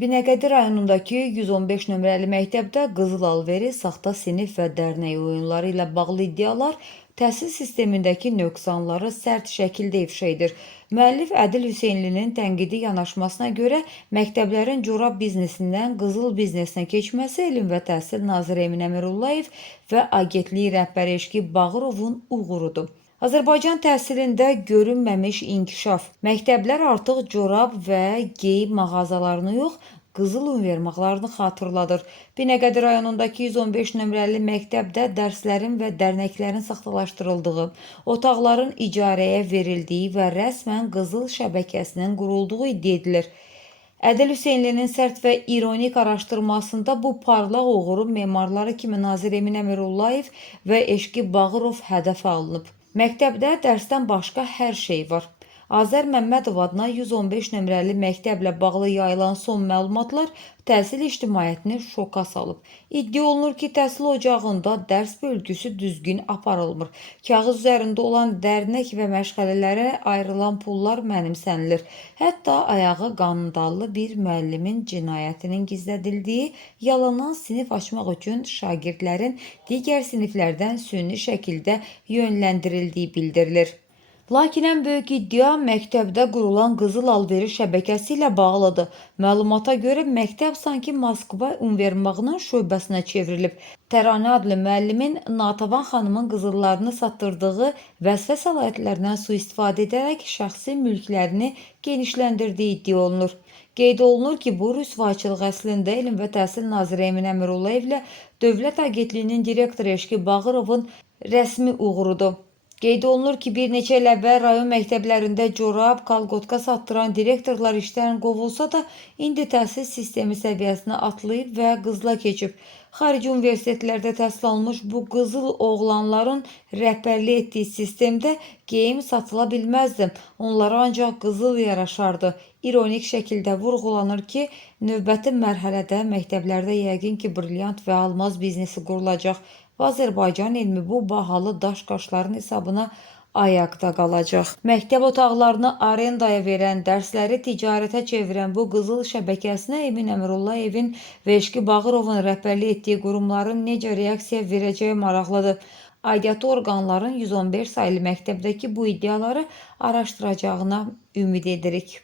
Binəqədi rayonundakı 115 nömrəli məktəbdə qızıl alveri, saxta sinif və dərnək oyunları ilə bağlı iddialar təhsil sistemindəki nöqsanları sərt şəkildə ifşa edir. Müəllif Ədil Hüseynlinin tənqidi yanaşmasına görə məktəblərin corab biznesindən qızıl biznesinə keçməsi Elm və Təhsil naziri Emin Əmirullayev və Agentliyi rəhbəri Eşqi Bağırovun uğurudur. Azərbaycan təhsilində görünməmiş inkişaf. Məktəblər artıq corab və geyim mağazalarını yox, qızıl univermaqlarını xatırladır. Binəqədi rayonundakı 115 nömrəli məktəbdə dərslərin və dərnəklərin saxtalaşdırıldığı, otaqların icarəyə verildiyi və rəsmən qızıl şəbəkəsinin qurulduğu iddia edilir. Ədil Hüseynlinin sərt və ironik araşdırmasında bu parlaq uğurun memarları kimi nazir Emin Əmirullayev və Eşqi Bağırov hədəfə alınıb. Məktəbdə dərsdən başqa hər şey var. Azər Məmmədov adına 115 nömrəli məktəblə bağlı yayılan son məlumatlar təhsil ictimaiyyətini şoka salıb. İddia olunur ki, təhsil ocağında dərs bölgüsü düzgün aparılmır. Kağız üzərində olan dərnək və məşğələlərə ayrılan pullar mənimsənilir. Hətta ayağı qandallı bir müəllimin cinayətinin gizlədildiyi, yalanan sinif açmaq üçün şagirdlərin digər siniflərdən süni şəkildə yönləndirildiyi bildirilir. Lakin ən böyük iddia məktəbdə qurulan qızıl alveri şəbəkəsi ilə bağlıdır. Məlumata görə məktəb sanki Moskva univermağının şöbəsinə çevrilib. Təranə adlı müəllimin Natəvan xanımın qızıllarını satdırdığı vəzifə səlahiyyətlərindən sui-istifadə edərək şəxsi mülklərini genişləndirdiyi iddia olunur. Qeyd olunur ki, bu rüsvayçılıq əslində Elm və Təhsil naziri Emin Əmirullayev ilə Dövlət Agentliyinin direktoru Eşqi Bağırovun rəsmi uğurudur. Qeyd olunur ki, bir neçə il əvvəl rayon məktəblərində corab, kalqotka satdıran direktorlar işdən qovulsa da, indi təhsil sistemi səviyyəsinə atlayıb və qızla keçib. Xarici universitetlərdə təhsil almış bu qızıl oğlanların rəhbərlik etdiyi sistemdə geyim satıla bilməzdi. Onlara ancaq qızıl yaraşardı. İronik şəkildə vurğulanır ki, növbəti mərhələdə məktəblərdə yəqin ki, brilyant və almaz biznesi qurulacaq. Azərbaycan elmi bu bahalı daş qaşların hesabına ayaqda qalacaq. Məktəb otaqlarını arendaya verən, dərsləri ticarətə çevirən bu qızıl şəbəkəsinə Emin Əmirullayevin və Eşqi Bağırovun rəhbərlik etdiyi qurumların necə reaksiya verəcəyi maraqlıdır. Aidiyyatı orqanların 115 saylı məktəbdəki bu iddiaları araşdıracağına ümid edirik.